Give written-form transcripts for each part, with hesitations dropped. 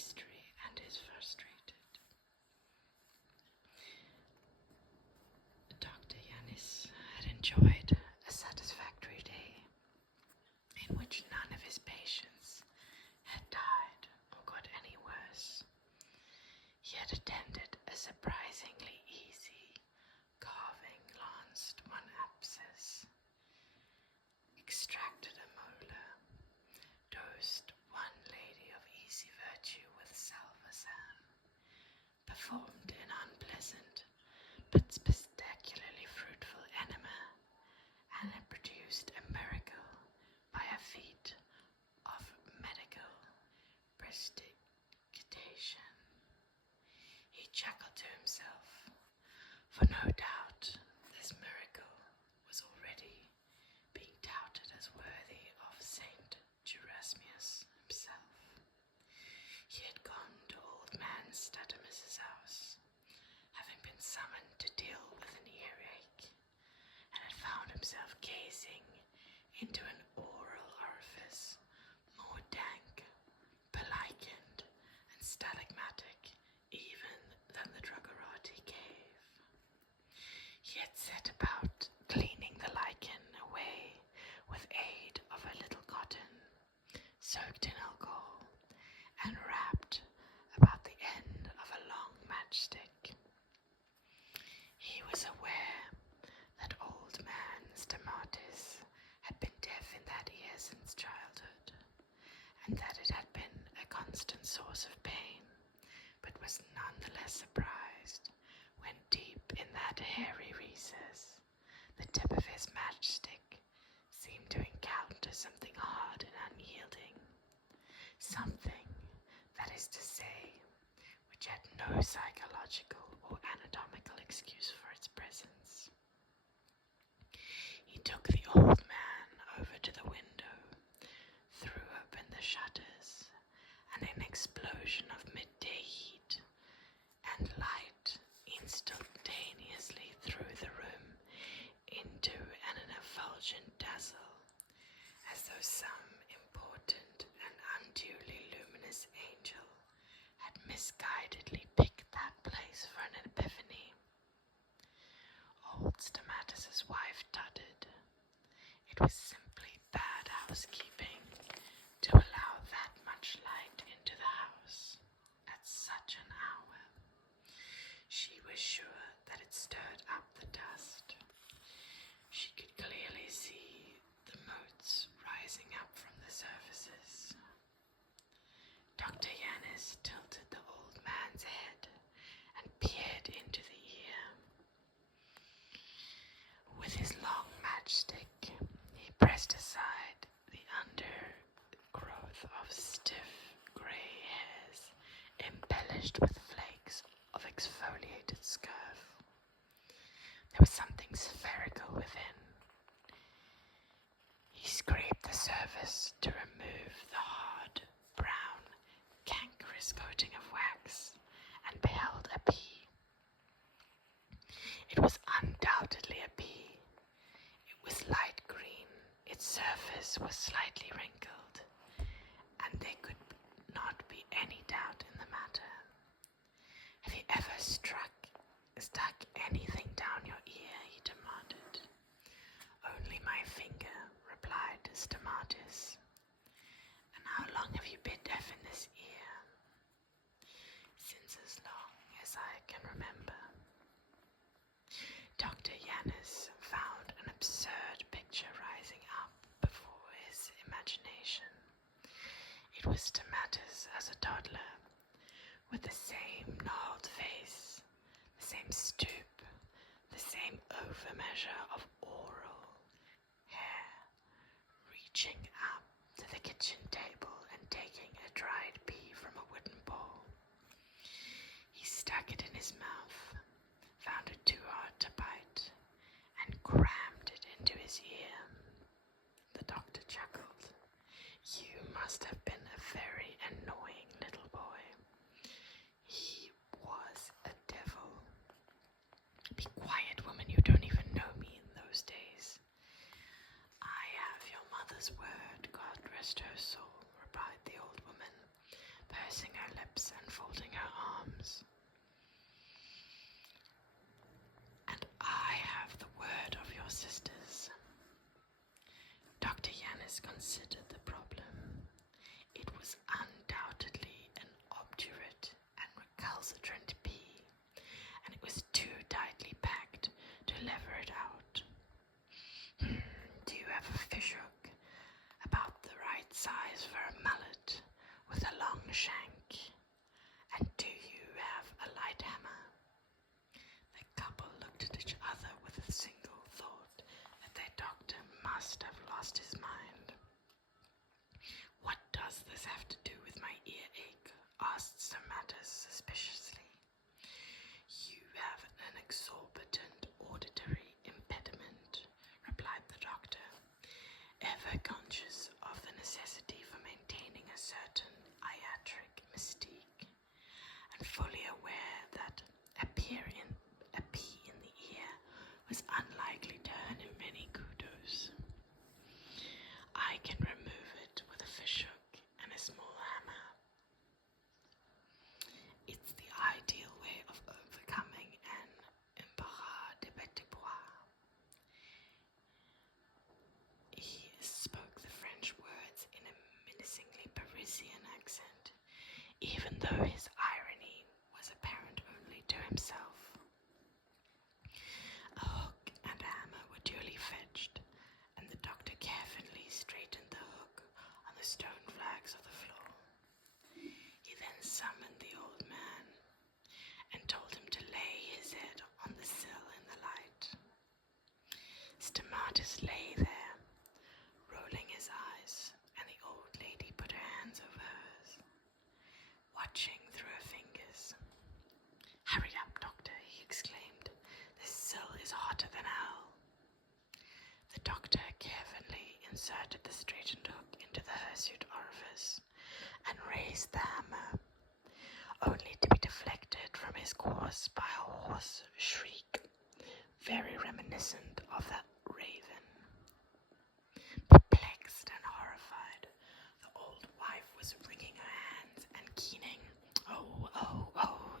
history and is frustrated. Dr. Yanis had enjoyed a satisfactory day in which none of his patients had died or got any worse. He had attended a surprisingly easy carving, lanced one abscess, extracted a molar, dosed one lady of easy virtue with salvarsan, performed an unpleasant but spectacularly fruitful enema, and had produced a miracle by a feat of medical prestidigitation. He chuckled to himself, for no doubt this miracle was already being touted as worthy of Saint Erasmus himself. He had gone to old man Statimus's house, having been summoned to deal with an earache, and had found himself gazing into an oral orifice more dank, pelicant, and stalagmatic even than the Dragorati cave. He had set about cleaning the lichen away with aid of a little cotton, soaked in alcohol, and wrapped about the end of a long matchstick. He was aware that old man Stamatis had been deaf in that ear since childhood, and that it had been a constant source of pain, but was none the less surprised when deep in that hairy recess the tip of his matchstick seemed to encounter something hard and unyielding, something, that is to say, which had no psychological or anatomical excuse for its presence. He took the old man over to the window, threw open the shutters, and an explosion of midday heat and light instantaneously threw the room into an effulgent dazzle, as though some important and unduly luminous angel had misguidedly picked that place for an epiphany. Old Stamatis's wife tutted. It was simply bad housekeeping to allow that much light into the house at such an hour. She was sure that it stirred up the dust. She could clearly see the motes rising up from the surfaces. Dr. Yanis tilted the old man's head and peered into the ear. With his long matchstick, he pressed aside the undergrowth of stiff grey hairs embellished with flakes of exfoliated scurf. There was something spherical within. He scraped the surface to remove the hard, brown, cankerous coating of wax, and beheld a pea. It was undoubtedly a pea. It was light green, its surface was slightly wrinkled, and there could not be any doubt in the matter. Have you ever stuck anything down your ear? He demanded. Only my finger, replied Stamatis. And how long have you been deaf in this ear? Since as long as I can remember. Dr. Yanis found an absurd picture rising up before his imagination. It was Stamatis as a toddler, with the same gnarled face, the same stoop, the same overmeasure of oral hair, reaching up to the kitchen table and taking a dried pea from a wooden bowl. He stuck it in his mouth, found it too hard to bite, and crammed it into his ear. The doctor chuckled. You must have been a very annoying little boy. He was a devil. Be quiet, woman, you don't even know me in those days. I have your mother's word, God rest her soul, replied the old woman, pursing her lips though his irony was apparent only to himself. A hook and a hammer were duly fetched, and the doctor carefully straightened the hook on the stone flags of the floor. He then summoned the old man and told him to lay his head on the sill in the light. Stamatis lay there, rolling his eyes, and the old lady put her hands over hers, watching through her fingers. "Hurry up, doctor," he exclaimed. "This sill is hotter than hell." The doctor carefully inserted the straightened hook into the hirsute orifice and raised the hammer, only to be deflected from his course by a hoarse shriek, very reminiscent of that raven. Perplexed and horrified, the old wife was wringing her hands and keening. Oh,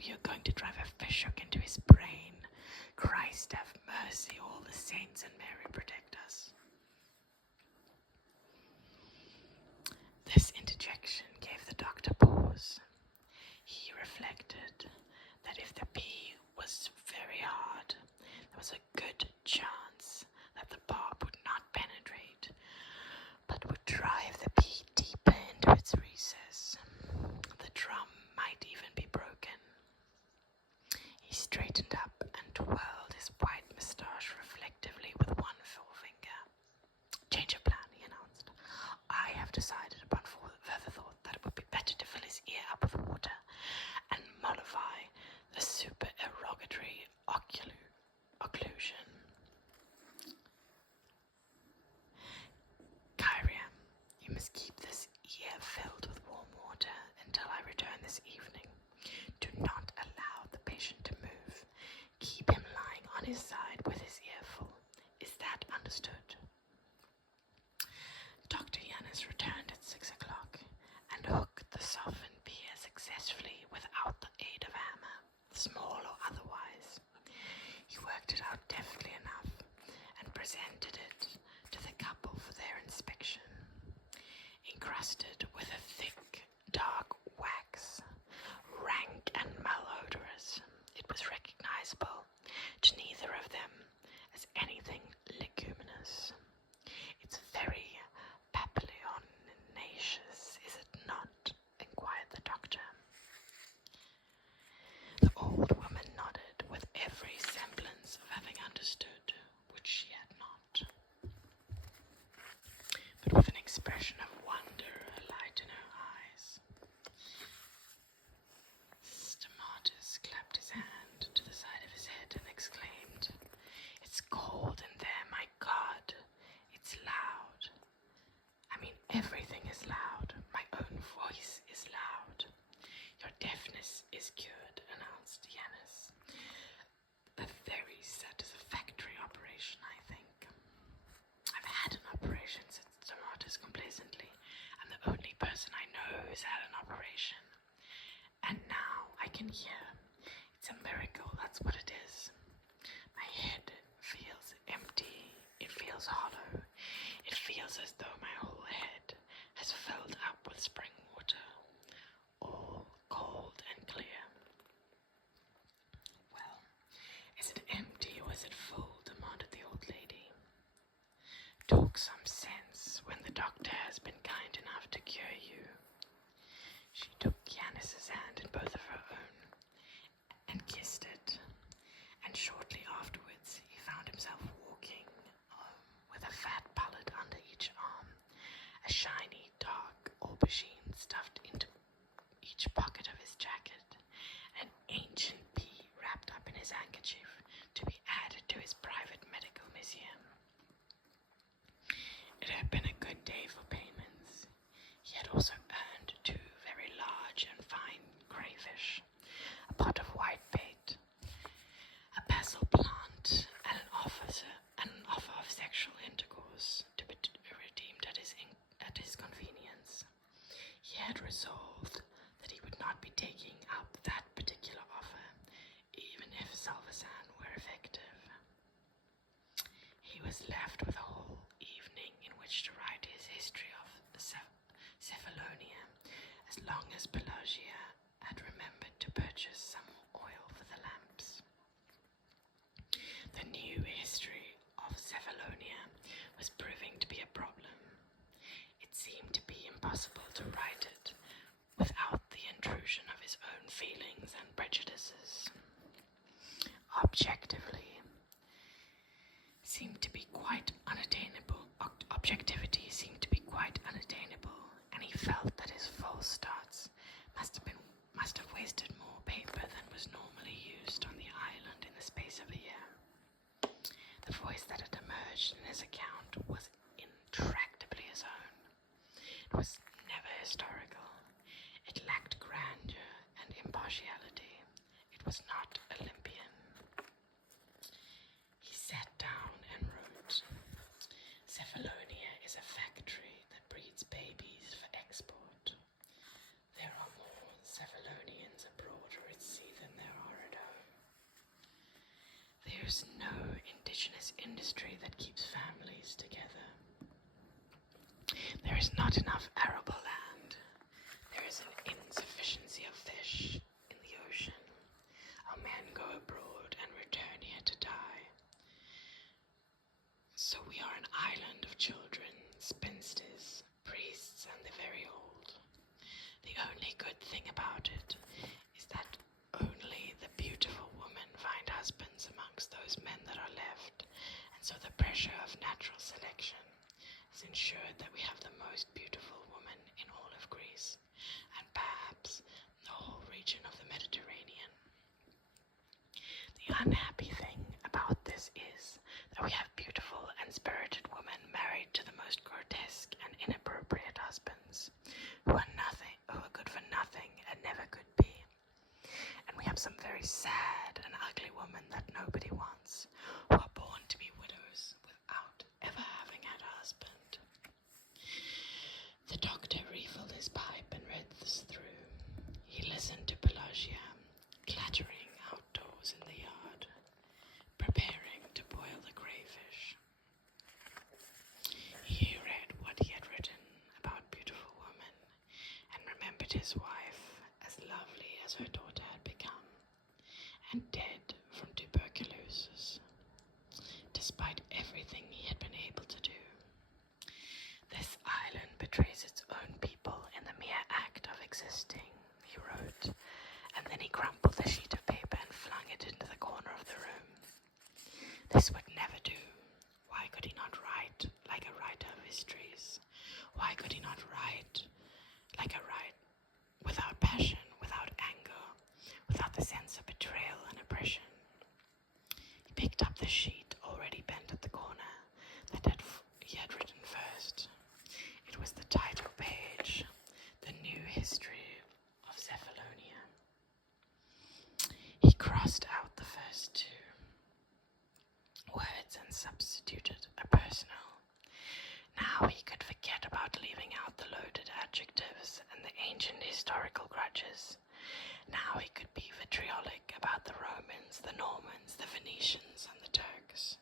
you're going to drive a fishhook into his brain. Christ have mercy, all the saints and Mary protect us. This interjection gave the doctor pause. He reflected that if the pea was very hard, there was a good chance that the barb would not penetrate, but would drive the pea deeper into its recess. The drum might even be broken. He straightened up and twirled his white moustache reflectively with one forefinger. "Change of plan," he announced. "I have decided upon further thought that it would be better to fill his ear up with water and mollify the supererogatory occlusion. Kyria, you must keep this ear filled with warm water until I return this evening. Do not allow the patient to move. Keep him lying on his side with his ear full. Is that understood?" Dr. Yannis returned at 6 o'clock and hooked the softened pear successfully without the aid of a hammer, small or otherwise. He worked it out deftly enough and presented it to the couple for their inspection. Encrusted with a thick, dark wax, rank and malodorous, it was recognizable to neither of them as anything leguminous. "It's very papilionaceous, is it not?" inquired the doctor. The old woman nodded with every semblance of having understood, which she had not, but with an expression of wonder alight in her eyes. Stamatis clapped his hand to the side of his head and exclaimed, "It's cold in there, my God! It's loud. I mean, everything is loud. My own voice is loud." "Your deafness is cured," announced Yannis. "A very satisfactory operation, I think." "I've had an operation," said Stamatis complacently. "I'm the only person I know who's had an operation. And now I can hear. It's a miracle, that's what it is. My head feels empty. It feels hollow. It feels as though my whole head has filled up with spring water, all cold and clear." "Well, is it empty or is it full?" demanded the old lady. "Talk some sense when the doctor has been kind enough to cure you." She took Yannis's hand in both of her own and kissed it, and shortly afterwards he found himself walking with a fat pullet under each arm, a shiny dark aubergine stuffed into each pocket of his jacket, and an ancient pea wrapped up in his handkerchief to be added to his private medical museum. It had been a good day for payments. He had also earned 2 very large and fine crayfish, a pot of whitebait, a basil plant, and an offer of sexual intercourse to be redeemed at his convenience. He had resolved that he would not be taking up that particular offer, even if salvarsan were effective. He was left with a whole evening in which to write his history of Cephalonia, as long as Pelagia had remembered to purchase some more oil for the lamps. The new history of Cephalonia was proving to be a problem. It seemed to be impossible to write it without the intrusion of his own feelings and prejudices. Objectivity seemed to be quite unattainable, and he felt that his false starts must have wasted more paper than was normally used on the island in the space of a year. The voice that had emerged in his account was intractably his own. It was never historical. It lacked grandeur and impartiality. It was not Olympian. He sat down and wrote, "Cephalonia is a factory that breeds babies for export. There are more Cephalonians abroad or at sea than there are at home. There's no indigenous industry that keeps families together. There is not enough arable land. There is an insufficiency of fish in the ocean. Our men go abroad and return here to die. So we are an island of children, spinsters, priests, and the very old. The only good thing about it is that only the beautiful women find husbands amongst those men that are left, and so the pressure of natural selection has ensured that we have the most beautiful woman in all of Greece, and perhaps the whole region of the Mediterranean. The unhappy thing about this is that we have beautiful and spirited women married to the most grotesque and inappropriate husbands, who are good for nothing and never could be. And we have some very sad and ugly women that nobody wants, who are born to be widows without ever having had a husband." The doctor refilled his pipe and read this through. He listened to Pelagia clattering outdoors in the yard, preparing to boil the crayfish. He read what he had written about beautiful women, and remembered his wife, as lovely as her daughter had become, and dead from tuberculosis, despite everything he had been able to do. "This island betrays its own people in the mere act of existing," he wrote, and then he crumpled the sheet of paper and flung it into the corner of the room. This would never do. Why could he not write like a writer of histories? Why could he not write without passion, without anger, without the sense of betrayal and oppression? He picked up the sheet already bent at the corner he had written first. It was the title page, "The New History of Cephalonia." He crossed out the first two words and substituted a personal. Now he could forget about leaving out the loaded adjectives and the ancient historical grudges. Now he could be vitriolic about the Romans, the Normans, the Venetians, and the Turks,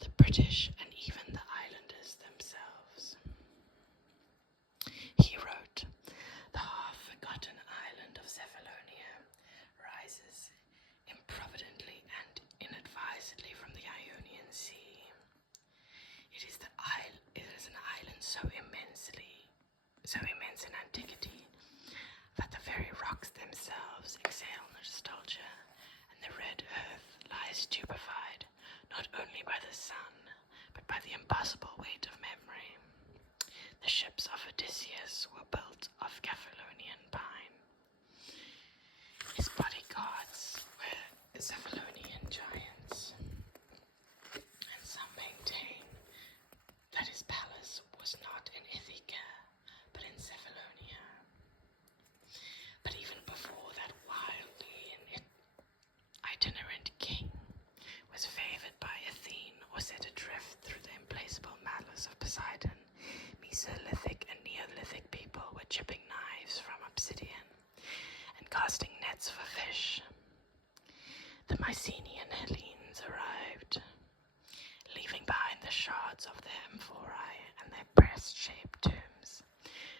the British, and even the islanders themselves. He wrote, "The half-forgotten island of Cephalonia rises improvidently and inadvisedly from the Ionian Sea. It is an island so immense in antiquity that the very rocks themselves exhale nostalgia, and the red earth lies stupefied not only by the sun, but by the impossible weight of memory. The ships of Odysseus were built of Cephalonian pine. His bodyguards were Cephalonian giants, and some maintain that his palace was not in Ithaca, but in Cephalonia. But even before that wildly itinerant king was favored by Athene or set adrift through the implacable malice of Poseidon, Mesolithic and Neolithic people were chipping knives from obsidian and casting nets for fish. The Mycenaean Hellenes arrived, leaving behind the shards of their amphorae and their breast-shaped tombs,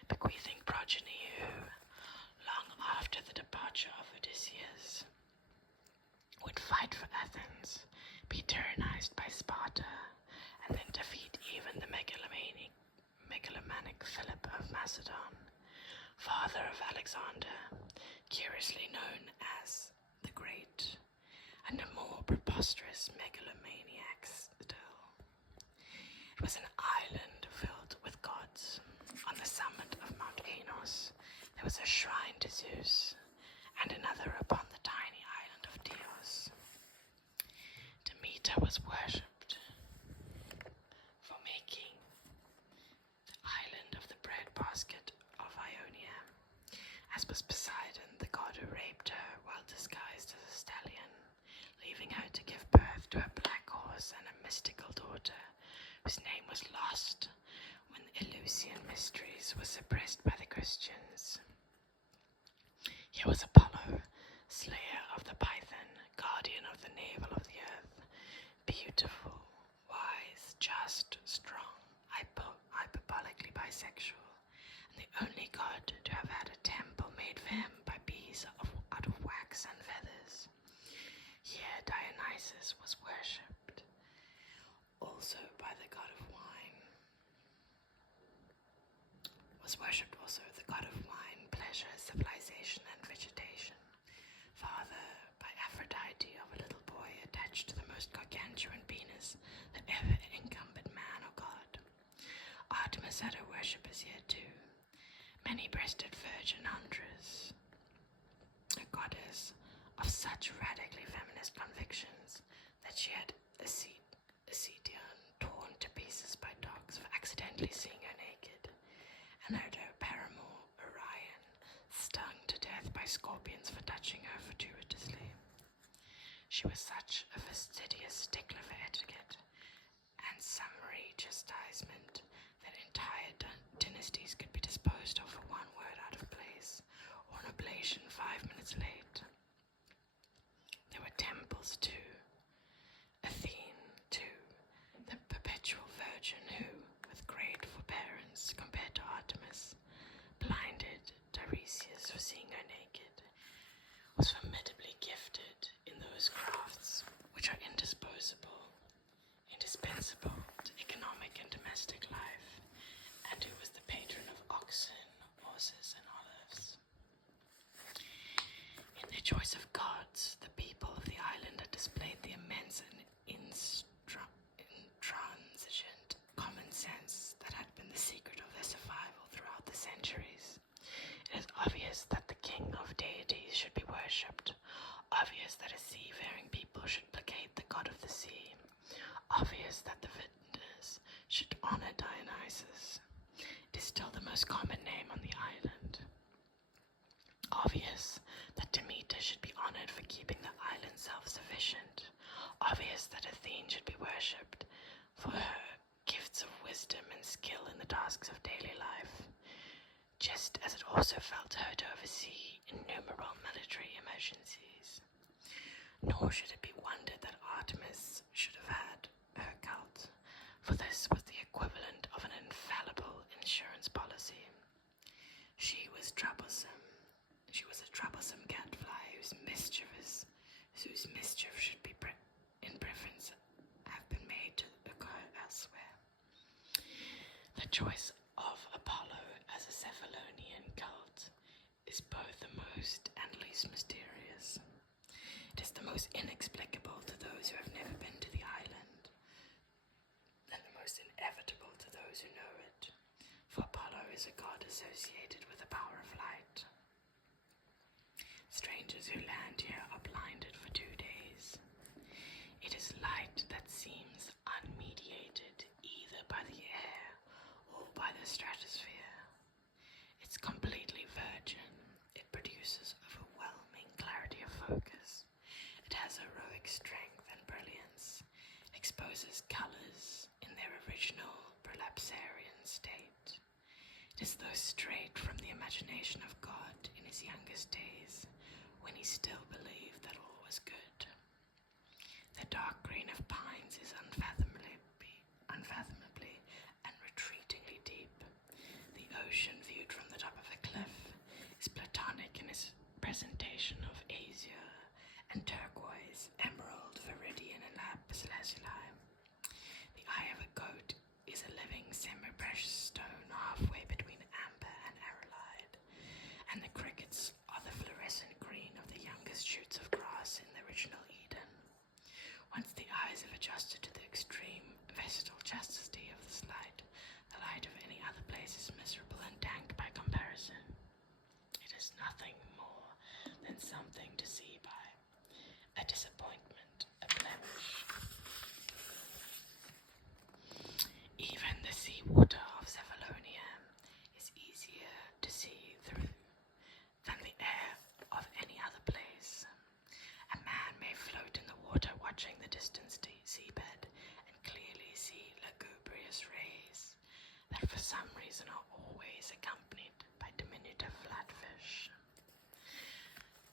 bequeathing progeny who, departure of Odysseus, would fight for Athens, be tyrannized by Sparta, and then defeat even the megalomaniac Philip of Macedon, father of Alexander, curiously known as the Great, and a more preposterous megalomaniac still. It was an island filled with gods. On the summit of Mount Anos there was a shrine to Zeus, and another upon the tiny island of Delos. Demeter was worshipped for making the island of the breadbasket of Ionia, as was Poseidon, the god who raped her while disguised as a stallion, leaving her to give birth to a black horse and a mystical daughter, whose name was lost when the Eleusinian mysteries were suppressed by the Christians. Here was Apollo, slayer of the Python, guardian of the navel of the earth, beautiful, wise, just, strong, hyperbolically bisexual, and the only god to have had a temple made for him by bees out of wax and feathers. Here Dionysus was worshipped, also by the god of wine. Pleasure, civilization, and vegetation. Father by Aphrodite of a little boy attached to the most gargantuan penis that ever encumbered man or god. Artemis had her worshippers here too, many-breasted virgin Huntress, a goddess of such radically feminist convictions that she had Ascetian torn to pieces by dogs for accidentally seeing her naked, and had her paramour Orion stung to death by scorpions for touching her fortuitously. She was such a fastidious stickler for etiquette and summary chastisement that entire dynasties could be disposed of for one word out of place, or an oblation 5 minutes late. There were temples too. Athene, too, the perpetual virgin who, with great forbearance compared to Artemis, blinded Tiresias for seeing her naked, was formidably gifted in those crafts which are indispensable to economic and domestic life, and who was the patron of oxen, horses, and olives. In their choice of gods, the people of the island had displayed the immense and intransigent common sense that had been the secret of their survival throughout the centuries. It is obvious that the king of deities should be worshipped, obvious that a seafaring people should placate the god of the sea, obvious that the vintners should honor Dionysus. It is still the most common name on the island. Obvious that Demeter should be honored for keeping the island self-sufficient, obvious that Athene should be worshipped for her gifts of wisdom and skill in the tasks of daily life, just as it also fell to her to oversee innumerable military emergencies. Nor should it be wondered that Artemis should have had her cult, for this was the equivalent of an infallible insurance policy. She was troublesome. She was a troublesome gadfly whose mischief should be in preference have been made to occur elsewhere. The choice of Apollo as a Cephalonian cult is both the most and least mysterious. It is the most inexplicable to those who have never been to the island, and the most inevitable to those who know it, for Apollo is a god associated with the power of light. Strangers who land here are blinded for 2 days. It is light that seems unmediated either by the air or by the stratosphere. It's completely virgin. It produces overwhelming clarity of focus. It has heroic strength and brilliance, exposes colors in their original prolapsarian state. It is though straight from the imagination of God in his youngest days, when he still believed that all was good. The dark green of pines is unfathomably and retreatingly deep. The ocean viewed from the top of a cliff is platonic in its presentation water of Cephalonia is easier to see through than the air of any other place. A man may float in the water watching the distant seabed and clearly see lugubrious rays that for some reason are always accompanied by diminutive flatfish.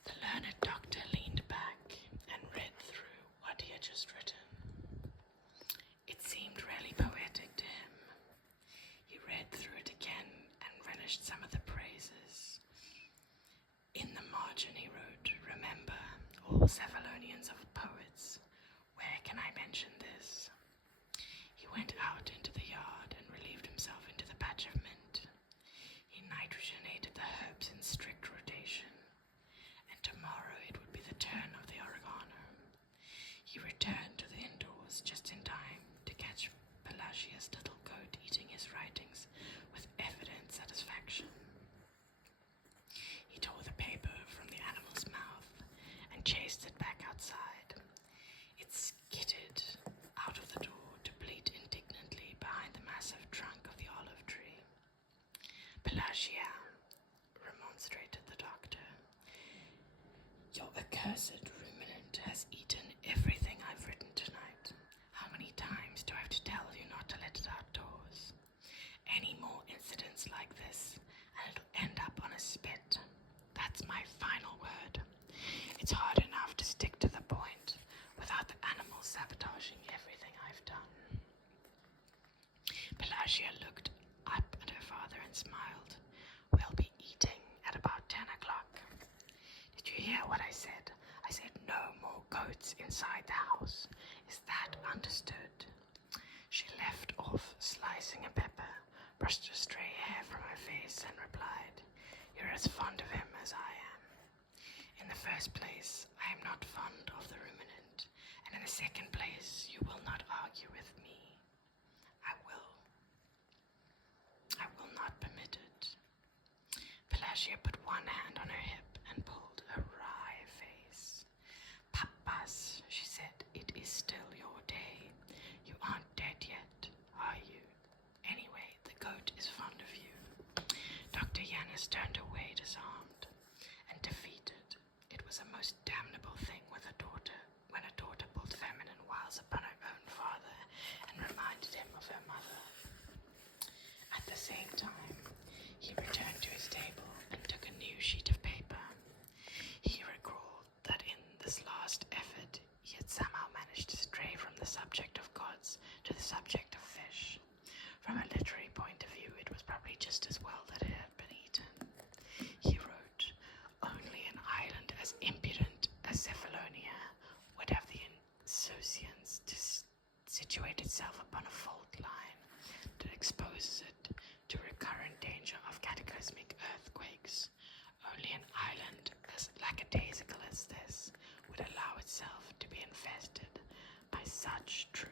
The learned doctor leaned back and read through what he had just written. It seemed really poetic to him. He read through it again and relished some of the praises. In the margin he wrote, "Remember, all Cephalonians are poets. Where can I mention this?" He went out into the yard and relieved himself into the patch of mint. He nitrogenated the herbs in strict rotation, and tomorrow it would be the turn of the oregano. He returned to the indoors just in time to catch Pelagia's little goat eating his writings with evident satisfaction. He tore the paper from the animal's mouth and chased it back outside. It skittered out of the door to bleat indignantly behind the massive trunk of the olive tree. "Pelagia," remonstrated the doctor, "your accursed ruminant has eaten everything I've written tonight. How many times do I have to tell you not to let it outdoors? Any more incidents like this, and it'll end up on a spit. That's my final word. It's hard enough to stick to the point without the animals sabotaging everything I've done." Pelagia looked up at her father and smiled. "We'll be eating at about 10 o'clock. Did you hear what I said? I said no more goats inside the house. Is that understood?" She left off slicing a pepper, brushed a stray hair from her face, and replied, "You're as fond of him as I am. In the first place, I am not fond of the ruminant, and in the second place, you will not argue with me. I will not permit it." Pelagia put one hand on her hip and pulled a wry face. "Papas," she said, "it is still your day. You aren't dead yet, are you? Anyway, the goat is fond of you." Dr. Yanis turned away disarmed and defeated. It was a most damnable thing when a daughter pulled feminine wiles upon her own father and reminded him of her mother. At the same time, he returned to his table and took a new sheet of paper. He recalled that in this last effort he had somehow managed to stray from the subject of gods to the subject of fish. From a literary point of view, it was probably just as well that it had been eaten. He wrote, "Only an island as impudent as Cephalonia would have the insouciance to situate itself upon a fault line that exposes it to recurrent danger of cataclysmic earthquakes. Only an island as lackadaisical as this would allow itself to be infested by such true